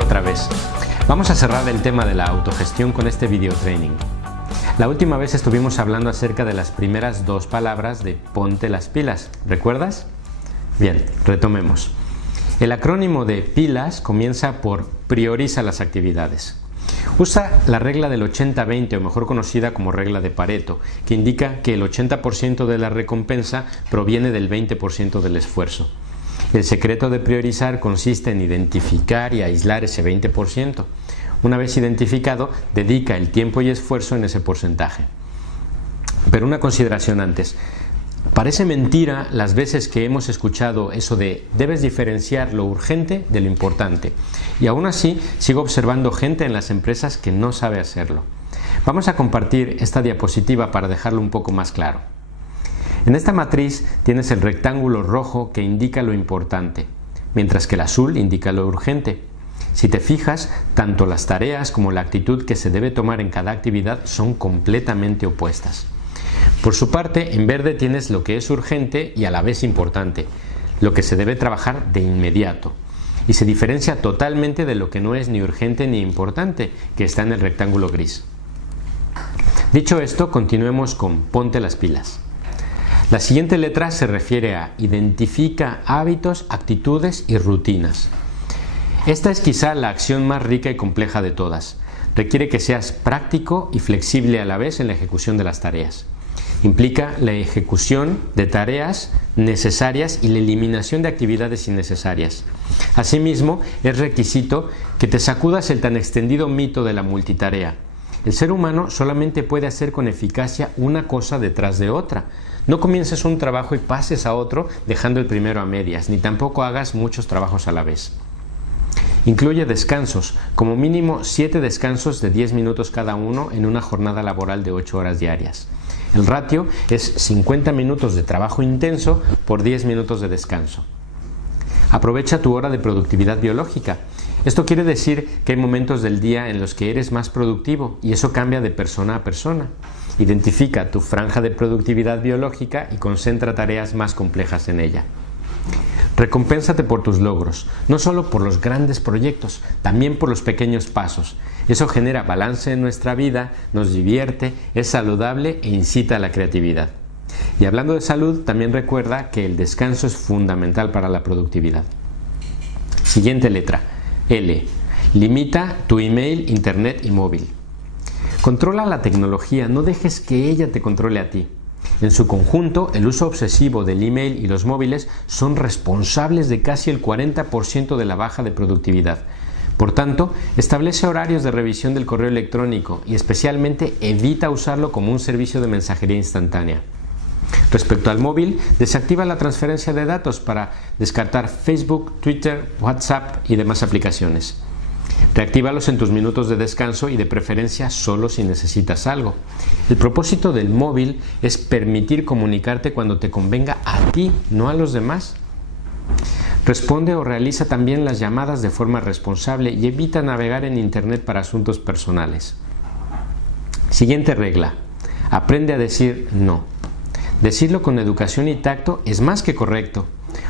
otra vez. Vamos a cerrar el tema de la autogestión con este video training. La última vez estuvimos hablando acerca de las primeras dos palabras de ponte las pilas, ¿recuerdas? Bien, retomemos. El acrónimo de pilas comienza por prioriza las actividades. Usa la regla del 80-20, o mejor conocida como regla de Pareto, que indica que el 80% de la recompensa proviene del 20% del esfuerzo. El secreto de priorizar consiste en identificar y aislar ese 20%. Una vez identificado, dedica el tiempo y esfuerzo en ese porcentaje. Pero una consideración antes. Parece mentira las veces que hemos escuchado eso de debes diferenciar lo urgente de lo importante. Y aún así sigo observando gente en las empresas que no sabe hacerlo. Vamos a compartir esta diapositiva para dejarlo un poco más claro. En esta matriz tienes el rectángulo rojo que indica lo importante, mientras que el azul indica lo urgente. Si te fijas, tanto las tareas como la actitud que se debe tomar en cada actividad son completamente opuestas. Por su parte, en verde tienes lo que es urgente y a la vez importante, lo que se debe trabajar de inmediato, y se diferencia totalmente de lo que no es ni urgente ni importante, que está en el rectángulo gris. Dicho esto, continuemos con ponte las pilas. La siguiente letra se refiere a identifica hábitos, actitudes y rutinas. Esta es quizá la acción más rica y compleja de todas. Requiere que seas práctico y flexible a la vez en la ejecución de las tareas. Implica la ejecución de tareas necesarias y la eliminación de actividades innecesarias. Asimismo, es requisito que te sacudas el tan extendido mito de la multitarea. El ser humano solamente puede hacer con eficacia una cosa detrás de otra. No comiences un trabajo y pases a otro dejando el primero a medias, ni tampoco hagas muchos trabajos a la vez. Incluye descansos, como mínimo 7 descansos de 10 minutos cada uno en una jornada laboral de 8 horas diarias. El ratio es 50 minutos de trabajo intenso por 10 minutos de descanso. Aprovecha tu hora de productividad biológica. Esto quiere decir que hay momentos del día en los que eres más productivo y eso cambia de persona a persona. Identifica tu franja de productividad biológica y concentra tareas más complejas en ella. Recompénsate por tus logros, no solo por los grandes proyectos, también por los pequeños pasos. Eso genera balance en nuestra vida, nos divierte, es saludable e incita a la creatividad. Y hablando de salud, también recuerda que el descanso es fundamental para la productividad. Siguiente letra, L. Limita tu email, internet y móvil. Controla la tecnología, no dejes que ella te controle a ti. En su conjunto, el uso obsesivo del email y los móviles son responsables de casi el 40% de la baja de productividad. Por tanto, establece horarios de revisión del correo electrónico y especialmente evita usarlo como un servicio de mensajería instantánea. Respecto al móvil, desactiva la transferencia de datos para descartar Facebook, Twitter, WhatsApp y demás aplicaciones. Reactívalos en tus minutos de descanso y de preferencia solo si necesitas algo. El propósito del móvil es permitir comunicarte cuando te convenga a ti, no a los demás. Responde o realiza también las llamadas de forma responsable y evita navegar en internet para asuntos personales. Siguiente regla. Aprende a decir no. Decirlo con educación y tacto es más que correcto.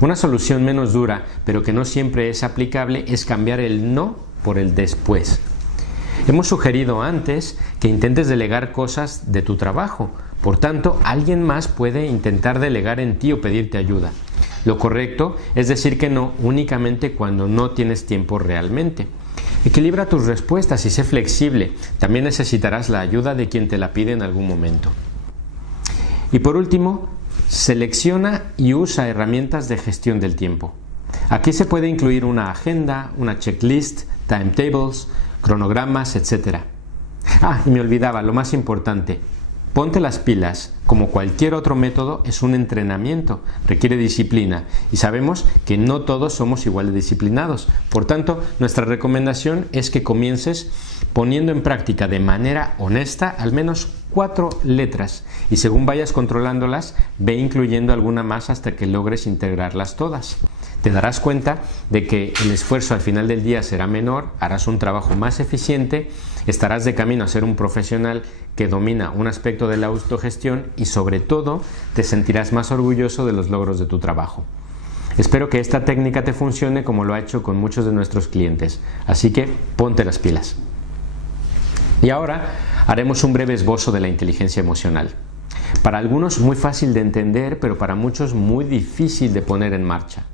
Una solución menos dura, pero que no siempre es aplicable, es cambiar el no por el después. Hemos sugerido antes que intentes delegar cosas de tu trabajo. Por tanto, alguien más puede intentar delegar en ti o pedirte ayuda. Lo correcto es decir que no únicamente cuando no tienes tiempo realmente. Equilibra tus respuestas y sé flexible. También necesitarás la ayuda de quien te la pide en algún momento. Y por último, selecciona y usa herramientas de gestión del tiempo. Aquí se puede incluir una agenda, una checklist, timetables, cronogramas, etc. Y me olvidaba, lo más importante. Ponte las pilas, como cualquier otro método, es un entrenamiento, requiere disciplina y sabemos que no todos somos igual de disciplinados. Por tanto, nuestra recomendación es que comiences poniendo en práctica de manera honesta al menos 4 letras y según vayas controlándolas, ve incluyendo alguna más hasta que logres integrarlas todas. Te darás cuenta de que el esfuerzo al final del día será menor, harás un trabajo más eficiente, estarás de camino a ser un profesional que domina un aspecto de la autogestión y sobre todo te sentirás más orgulloso de los logros de tu trabajo. Espero que esta técnica te funcione como lo ha hecho con muchos de nuestros clientes, así que ponte las pilas. Y ahora haremos un breve esbozo de la inteligencia emocional. Para algunos muy fácil de entender, pero para muchos muy difícil de poner en marcha.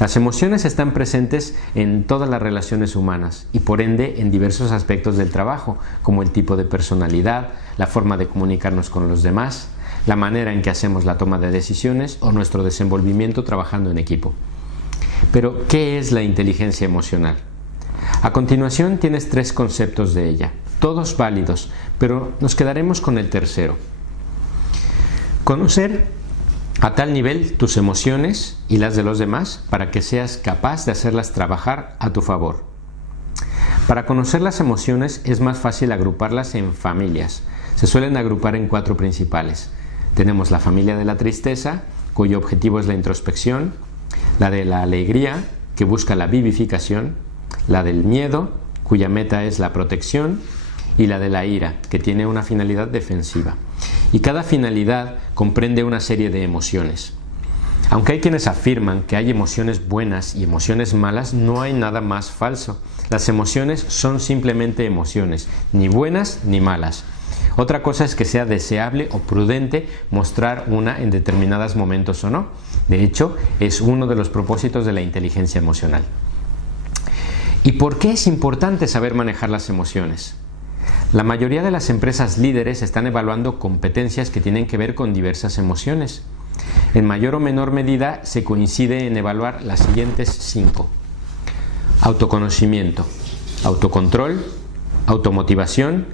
Las emociones están presentes en todas las relaciones humanas y por ende en diversos aspectos del trabajo, como el tipo de personalidad, la forma de comunicarnos con los demás, la manera en que hacemos la toma de decisiones o nuestro desenvolvimiento trabajando en equipo. Pero, ¿qué es la inteligencia emocional? A continuación tienes 3 conceptos de ella, todos válidos, pero nos quedaremos con el tercero. Conocer a tal nivel tus emociones y las de los demás para que seas capaz de hacerlas trabajar a tu favor. Para conocer las emociones es más fácil agruparlas en familias. Se suelen agrupar en 4 principales. Tenemos la familia de la tristeza, cuyo objetivo es la introspección, la de la alegría, que busca la vivificación, la del miedo, cuya meta es la protección, y la de la ira, que tiene una finalidad defensiva. Y cada finalidad comprende una serie de emociones. Aunque hay quienes afirman que hay emociones buenas y emociones malas, no hay nada más falso. Las emociones son simplemente emociones, ni buenas ni malas. Otra cosa es que sea deseable o prudente mostrar una en determinados momentos o no. De hecho, es uno de los propósitos de la inteligencia emocional. ¿Y por qué es importante saber manejar las emociones? La mayoría de las empresas líderes están evaluando competencias que tienen que ver con diversas emociones. En mayor o menor medida se coincide en evaluar las siguientes 5. Autoconocimiento, autocontrol, automotivación,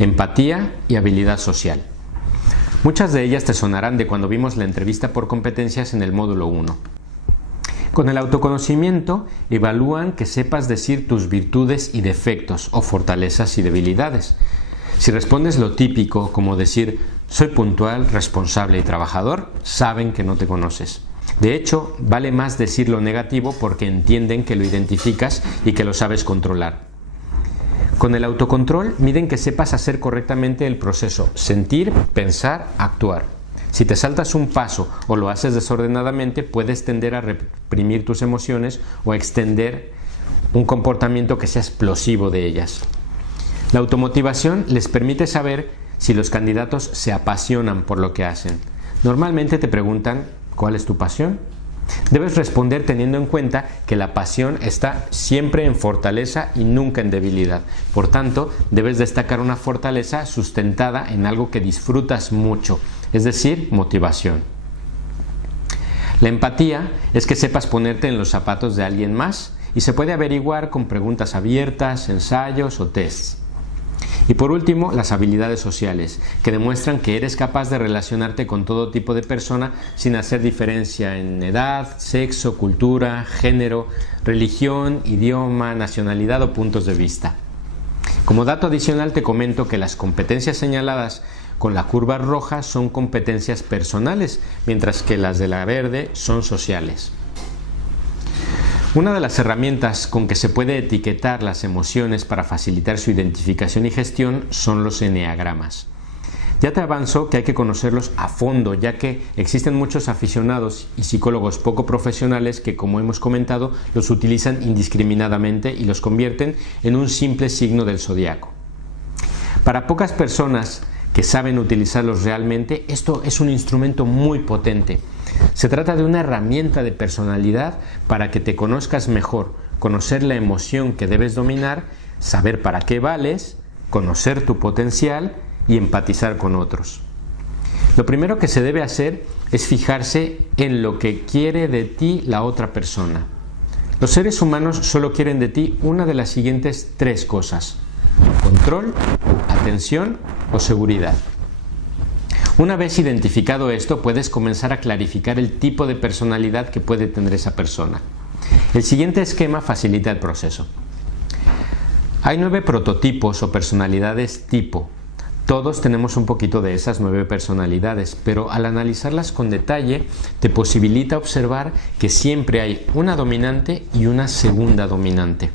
empatía y habilidad social. Muchas de ellas te sonarán de cuando vimos la entrevista por competencias en el módulo 1. Con el autoconocimiento evalúan que sepas decir tus virtudes y defectos o fortalezas y debilidades. Si respondes lo típico, como decir soy puntual, responsable y trabajador, saben que no te conoces. De hecho, vale más decir lo negativo porque entienden que lo identificas y que lo sabes controlar. Con el autocontrol miden que sepas hacer correctamente el proceso sentir, pensar, actuar. Si te saltas un paso o lo haces desordenadamente, puedes tender a reprimir tus emociones o a extender un comportamiento que sea explosivo de ellas. La automotivación les permite saber si los candidatos se apasionan por lo que hacen. Normalmente te preguntan, ¿cuál es tu pasión? Debes responder teniendo en cuenta que la pasión está siempre en fortaleza y nunca en debilidad. Por tanto, debes destacar una fortaleza sustentada en algo que disfrutas mucho, es decir, motivación. La empatía es que sepas ponerte en los zapatos de alguien más y se puede averiguar con preguntas abiertas, ensayos o tests. Y por último, las habilidades sociales, que demuestran que eres capaz de relacionarte con todo tipo de persona sin hacer diferencia en edad, sexo, cultura, género, religión, idioma, nacionalidad o puntos de vista. Como dato adicional te comento que las competencias señaladas con la curva roja son competencias personales, mientras que las de la verde son sociales. Una de las herramientas con que se puede etiquetar las emociones para facilitar su identificación y gestión son los eneagramas. Ya te avanzo que hay que conocerlos a fondo, ya que existen muchos aficionados y psicólogos poco profesionales que, como hemos comentado, los utilizan indiscriminadamente y los convierten en un simple signo del zodiaco. Para pocas personas que saben utilizarlos realmente, esto es un instrumento muy potente. Se trata de una herramienta de personalidad para que te conozcas mejor, conocer la emoción que debes dominar, saber para qué vales, conocer tu potencial y empatizar con otros. Lo primero que se debe hacer es fijarse en lo que quiere de ti la otra persona. Los seres humanos solo quieren de ti una de las siguientes 3 cosas: control, atención o seguridad. Una vez identificado esto, puedes comenzar a clarificar el tipo de personalidad que puede tener esa persona. El siguiente esquema facilita el proceso. Hay 9 prototipos o personalidades tipo. Todos tenemos un poquito de esas 9 personalidades, pero al analizarlas con detalle te posibilita observar que siempre hay una dominante y una segunda dominante.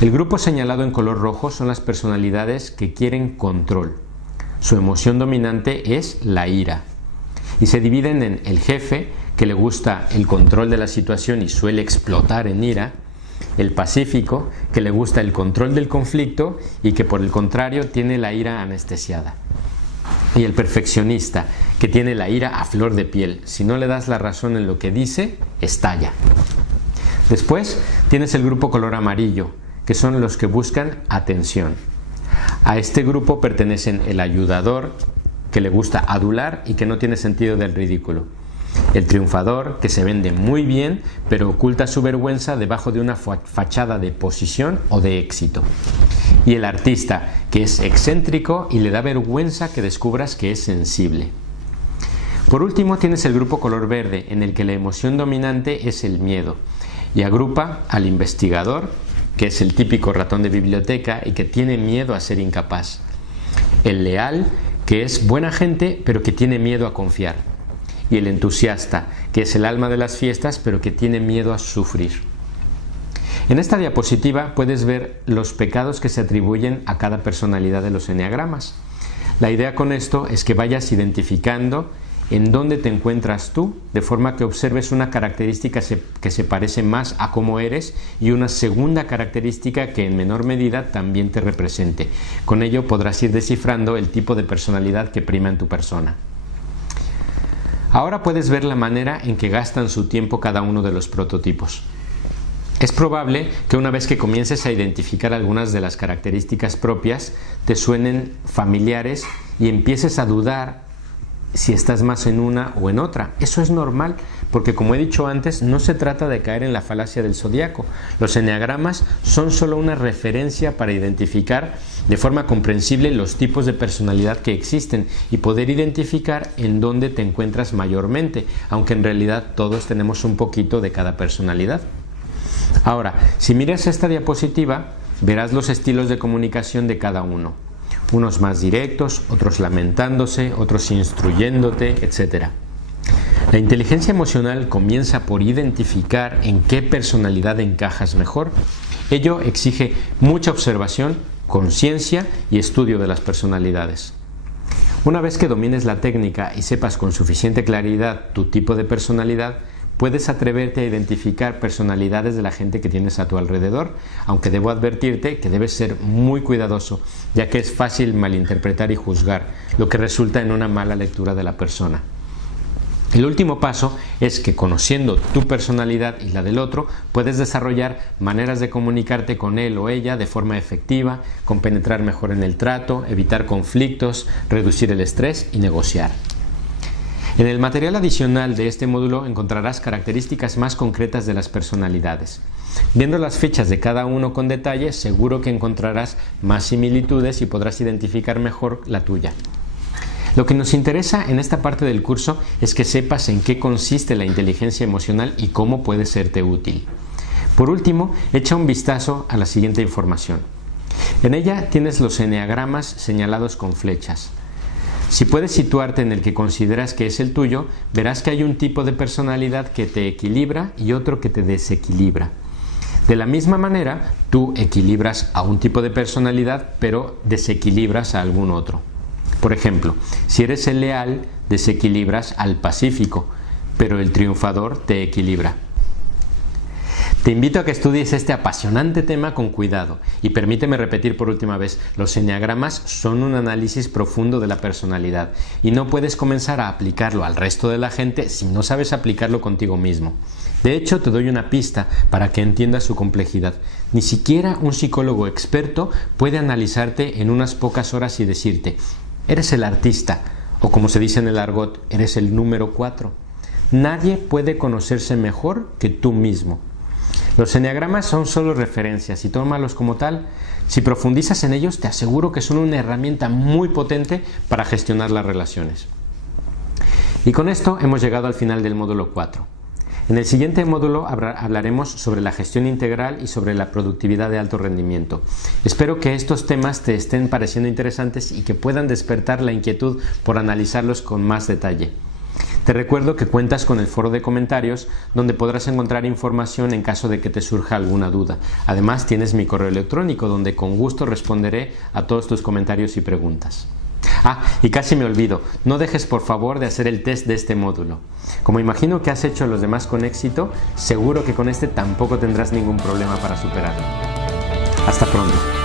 El grupo señalado en color rojo son las personalidades que quieren control. Su emoción dominante es la ira y se dividen en el jefe, que le gusta el control de la situación y suele explotar en ira. El pacífico, que le gusta el control del conflicto y que por el contrario tiene la ira anestesiada. Y el perfeccionista, que tiene la ira a flor de piel. Si no le das la razón en lo que dice, estalla. Después tienes el grupo color amarillo, que son los que buscan atención. A este grupo pertenecen el ayudador, que le gusta adular y que no tiene sentido del ridículo. El triunfador, que se vende muy bien, pero oculta su vergüenza debajo de una fachada de posición o de éxito. Y el artista, que es excéntrico y le da vergüenza que descubras que es sensible. Por último tienes el grupo color verde, en el que la emoción dominante es el miedo, y agrupa al investigador, que es el típico ratón de biblioteca y que tiene miedo a ser incapaz. El leal, que es buena gente pero que tiene miedo a confiar. Y el entusiasta, que es el alma de las fiestas pero que tiene miedo a sufrir. En esta diapositiva puedes ver los pecados que se atribuyen a cada personalidad de los eneagramas. La idea con esto es que vayas identificando en dónde te encuentras tú, de forma que observes una característica que se parece más a cómo eres y una segunda característica que en menor medida también te represente. Con ello podrás ir descifrando el tipo de personalidad que prima en tu persona. Ahora puedes ver la manera en que gastan su tiempo cada uno de los prototipos. Es probable que una vez que comiences a identificar algunas de las características propias, te suenen familiares y empieces a dudar si estás más en una o en otra. Eso es normal, porque como he dicho antes, no se trata de caer en la falacia del zodiaco. Los eneagramas son solo una referencia para identificar de forma comprensible los tipos de personalidad que existen y poder identificar en dónde te encuentras mayormente, aunque en realidad todos tenemos un poquito de cada personalidad. Ahora, si miras esta diapositiva, verás los estilos de comunicación de cada uno. Unos más directos, otros lamentándose, otros instruyéndote, etc. La inteligencia emocional comienza por identificar en qué personalidad encajas mejor. Ello exige mucha observación, conciencia y estudio de las personalidades. Una vez que domines la técnica y sepas con suficiente claridad tu tipo de personalidad, puedes atreverte a identificar personalidades de la gente que tienes a tu alrededor, aunque debo advertirte que debes ser muy cuidadoso, ya que es fácil malinterpretar y juzgar, lo que resulta en una mala lectura de la persona. El último paso es que, conociendo tu personalidad y la del otro, puedes desarrollar maneras de comunicarte con él o ella de forma efectiva, compenetrar mejor en el trato, evitar conflictos, reducir el estrés y negociar. En el material adicional de este módulo encontrarás características más concretas de las personalidades. Viendo las fechas de cada uno con detalle, seguro que encontrarás más similitudes y podrás identificar mejor la tuya. Lo que nos interesa en esta parte del curso es que sepas en qué consiste la inteligencia emocional y cómo puede serte útil. Por último, echa un vistazo a la siguiente información. En ella tienes los eneagramas señalados con flechas. Si puedes situarte en el que consideras que es el tuyo, verás que hay un tipo de personalidad que te equilibra y otro que te desequilibra. De la misma manera, tú equilibras a un tipo de personalidad, pero desequilibras a algún otro. Por ejemplo, si eres el leal, desequilibras al pacífico, pero el triunfador te equilibra. Te invito a que estudies este apasionante tema con cuidado y permíteme repetir por última vez, los eneagramas son un análisis profundo de la personalidad y no puedes comenzar a aplicarlo al resto de la gente si no sabes aplicarlo contigo mismo. De hecho, te doy una pista para que entiendas su complejidad. Ni siquiera un psicólogo experto puede analizarte en unas pocas horas y decirte, eres el artista, o como se dice en el argot, eres el número 4. Nadie puede conocerse mejor que tú mismo. Los eneagramas son solo referencias y tómalos como tal. Si profundizas en ellos, te aseguro que son una herramienta muy potente para gestionar las relaciones. Y con esto hemos llegado al final del módulo 4. En el siguiente módulo hablaremos sobre la gestión integral y sobre la productividad de alto rendimiento. Espero que estos temas te estén pareciendo interesantes y que puedan despertar la inquietud por analizarlos con más detalle. Te recuerdo que cuentas con el foro de comentarios donde podrás encontrar información en caso de que te surja alguna duda. Además, tienes mi correo electrónico donde con gusto responderé a todos tus comentarios y preguntas. Ah, y casi me olvido, no dejes por favor de hacer el test de este módulo. Como imagino que has hecho los demás con éxito, seguro que con este tampoco tendrás ningún problema para superarlo. Hasta pronto.